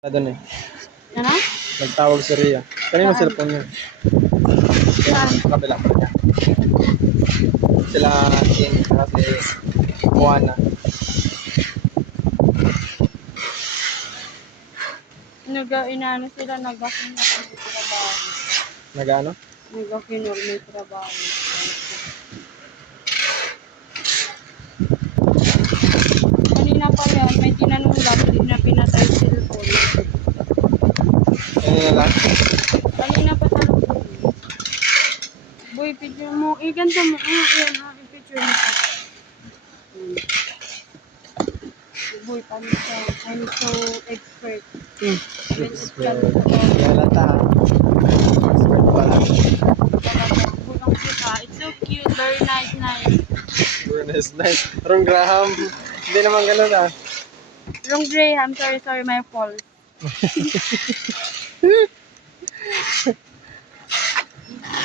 Doon eh. Ano? Nagtawag si Rhea. Kanino Saan? cellphone niya? Saan? Sa kabila pa niya. Sila in kasi Juana. Inaano sila, nag-akinor may trabaho. Nagano? Nag-akinor may trabaho. Kanina pa yan, may tinanong lang, hindi na pinatay yung cellphone. Kanina lang. Kanina pa sa loob. Boy, picture mo. Ganito mo. Yan, i-picture mo pa. Boy, paano siya? I'm so expert. When it comes to Yalata. Expert pala. Boy, ang cute ha. It's so cute. Very nice, nice. Nice. Ron Graham. Hindi naman ganun ah. Wrong Graham. Sorry, my fault.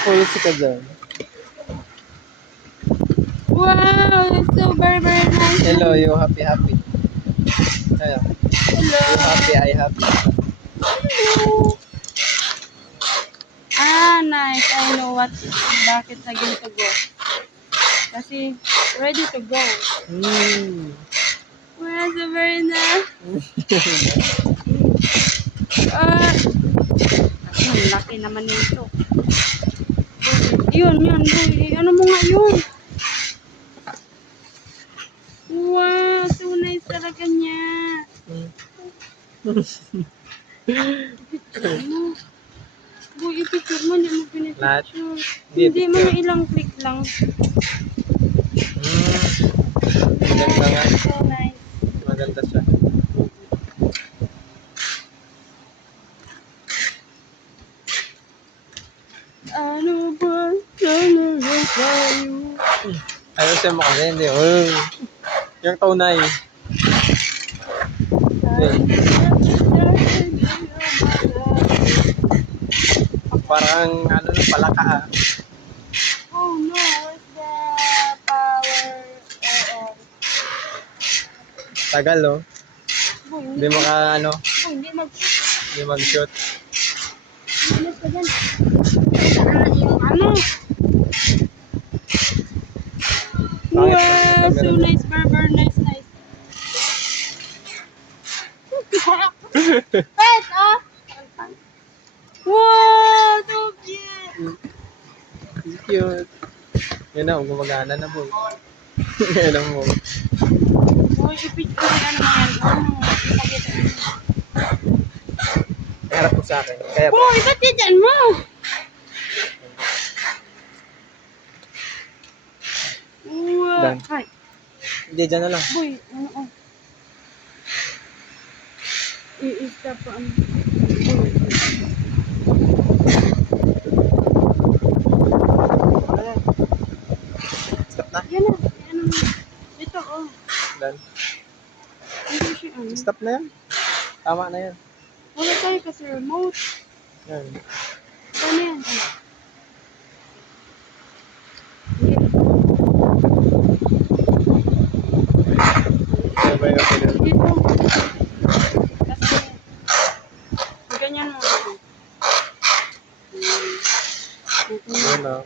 Policy ka dyan. Wow, it's so very nice. Hello, you happy. Ayan. Hello. You happy, I happy. Hello. Nice. I know bakit naging to go. Kasi ready to go. Wow, so very nice. Ang laki naman nito. Yun, boy. Ano mo nga yun? Wow, so nice talaga niya. Picture mo. Boy, i-picture mo, hindi mo pinipicture. Hindi mo na ilang click lang. Maganda nga. So nice. Maganda siya. Ano ba sana yung tayo? Ayaw siya mo kasi, hindi. Oh. Yung tunay. Parang ano nung palaka ah. Oh no, where's the power on? Tagal oh. Boy, Hindi mo ka ano, boy, hindi mag-shoot. hindi mag-shoot. Bilis ka dyan. Yung ano? Wow, so nice, very nice. Wait, oh! Wow, so cute! Cute. Yun na, gumagana na po. Alam mo. Boy, i-picture ano yan. Ipakita mo. Harap mo sa akin. Kaya ba? Boy, ba't yan dyan mo? Wow. Dan. Ay, Hindi, dyan na lang. boy, ano oh. I-stop pa ang... Ayan. Stop na. Yan na, ano mo. Ito oh. Dan. Hindi siya ano. Stop na yan. Tama na yan. Wala tayo kasi remote. Yan. Ano yan? Kaya ba yung pinag- Dito. Kasi, ganyan mo. Yun oh.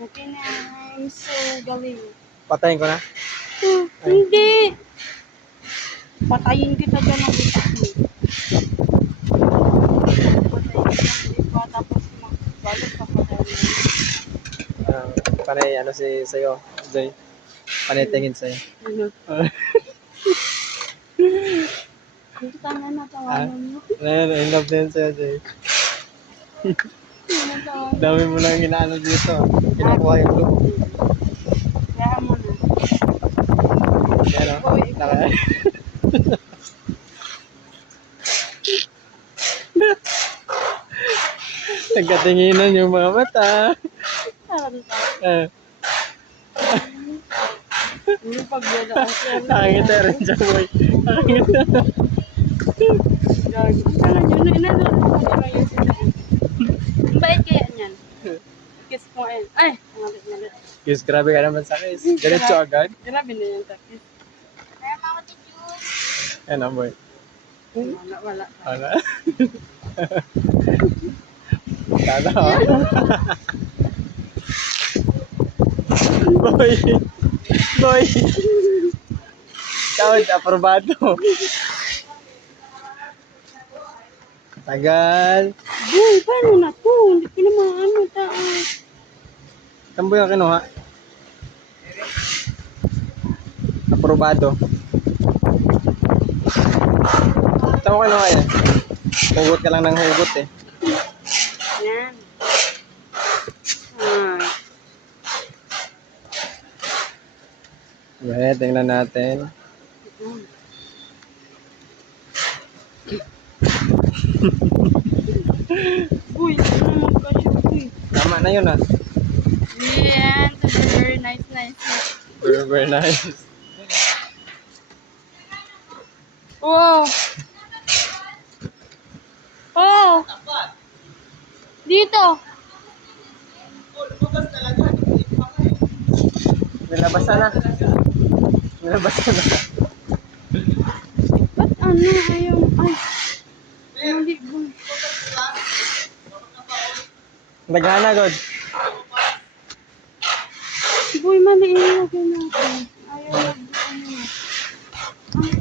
Okay na, I'm so galing. Patayin ko na. Hindi! Patayin kita dyan ang itak mo. Patayin kita ang itak tapos magbalot ka patayin. Panay ano si sa'yo, Jay. Panay tingin sa'yo. Tama na tawanan mo. Ayun, in love na yun sa'yo, Jay. Dami mo lang inaano dito. Kinukuha yung look. Kaya mo na. Yan o. Nagkatinginan yung mga mata. Hindi pagyala ang sir. Nakangita rin siya, boy. Nakangita. Gago. Kala nyo na inanod. Ang bait kaya niyan. Kiss ko ngayon. Ay! Ngalit. Kiss, grabe ka naman sa kiss. Diretso agad. Grabe na yung takis. Kaya mga Yan o, boy. Wala. Ano? Sana oh. Boy! Boy! Tawad, aprobado. Tagal. Boy, paano na to? Hindi ko na maano taas. Saan mo yung kinuha? Aprobado. Saan mo kinuha yan? Hugot ka lang ng hugot eh. Yan. Ay. Okay, tingnan natin. Uy, ano magkasya, uy. Tama na yun ah. Yan, very nice. Very, very nice. Wow. Oh. Dito. Nilabasan na. Nilabasan na. Ba't ano, ayaw, ay. Hindi, boy. Naghana, God. Boy, maliin natin natin. Ayaw ano.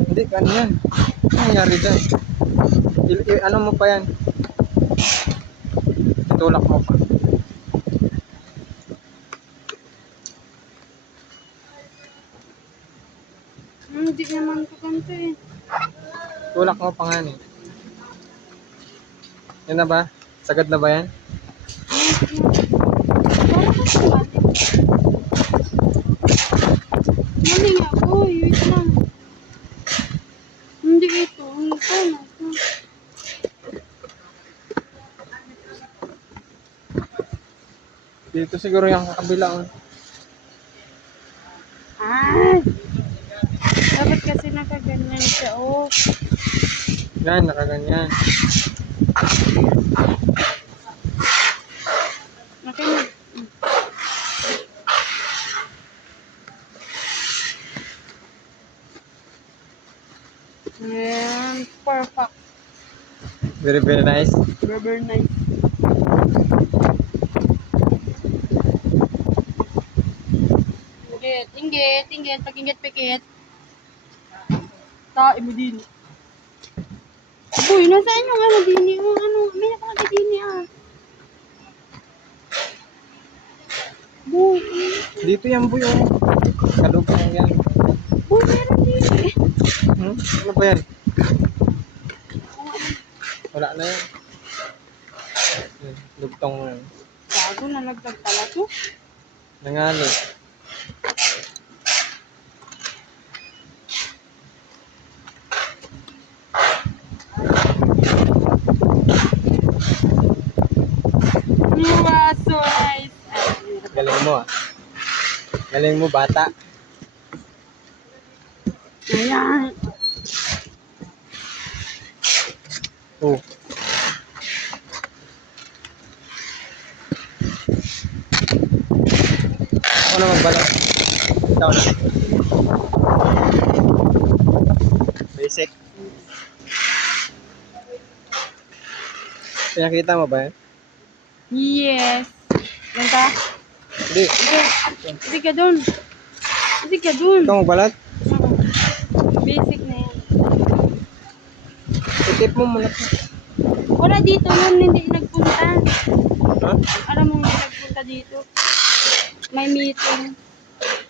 Hindi, ano yan? Ano nangyari dyan? Ano mo pa yan? Itulak mo pa. Hindi naman ko kanto eh. Tulak mo pa nga eh. Yan na ba? Sagad na ba yan? Parang kasi mali. Mali nga, boy. Wait lang. Hindi ito. Ito. Dito siguro yung kakabila. Oh. Ay! Dapat kasi nakaganyan siya. Oh. Yan, nakaganyan. Nakinig. Ayan. Perfect. Very, very nice. Very nice. Inggit. Pag-inggit-pikit. Tae mo din. Uy, nasaan yung ano dini? May nakalagay dini ah. Boy, Dito yan, boy. Oh. Kadugtong yan. boy, meron dini. Ano ba yan? Wala na yan. Dugtong mo yan. Bago nalagdag pala to. Nangali. Wow, so nice. Galing mo ah. Galing mo, bata. Ayan. Oh. Ako na magbalot. Ikaw na. Basic. Pinakita mo ba yan? Yes. Ganda. Hindi. Hindi ka dun. Ikaw magbalot? Oo. Basic na yan. Itip mo muna. Wala dito yun, hindi nagpunta. Ha? Alam mo hindi nagpunta dito. May meeting.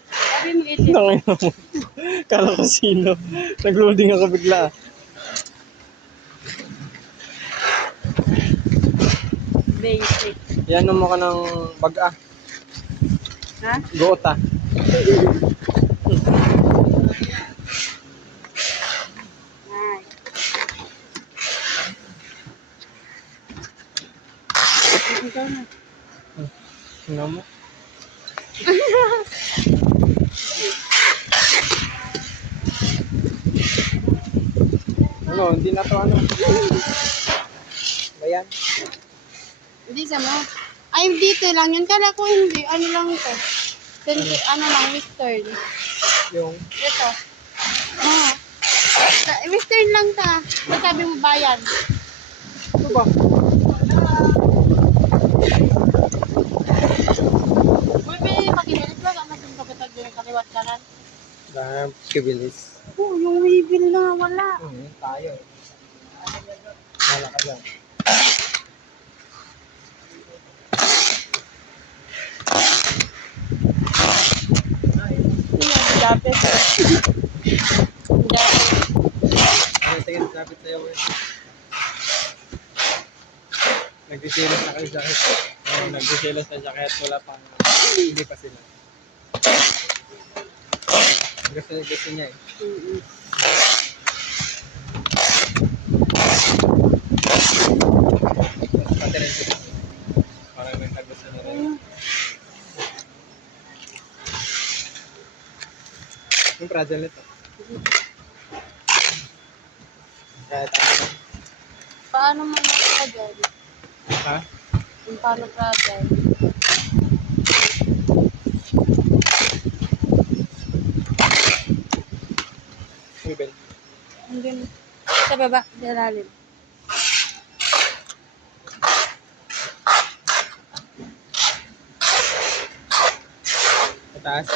Sabi mo ito. Tangin mo. Kala ko sino. Nag-loading ako bigla. Basic. Yan mo ka ng baga. Ha? Gota. Ay. Ikaw na. Ano mo? Ano, hindi na to ano. Ayan. Hindi sa mo. Ay, dito lang yun. Kala ko hindi. Ano lang to? Ano lang, western. Yung Ito. Ah. Western lang ta. Ba't sabi mo bayan? Ano ba? Uy, may makibilis ba? Ano yung kapatag din kaliwat kanan? Dahil kibilis. Oh, yung wheel na wala. Tayo. Wala ka dyan. Dapit. Dapit. Ano, sige, lapit tayo. Nagsiselos na kayo jacket. Nagsiselos na jacket. Wala pang, hindi pa sila. Gusto niya eh. Pati rin sila. Parang nagkagusto na rin. Yung fragile nito. Kaya tayo. Paano mo nakakadyan? Ha? Yung paano fragile? Swivel. Hindi. Sa baba, sa lalim. Sa taas.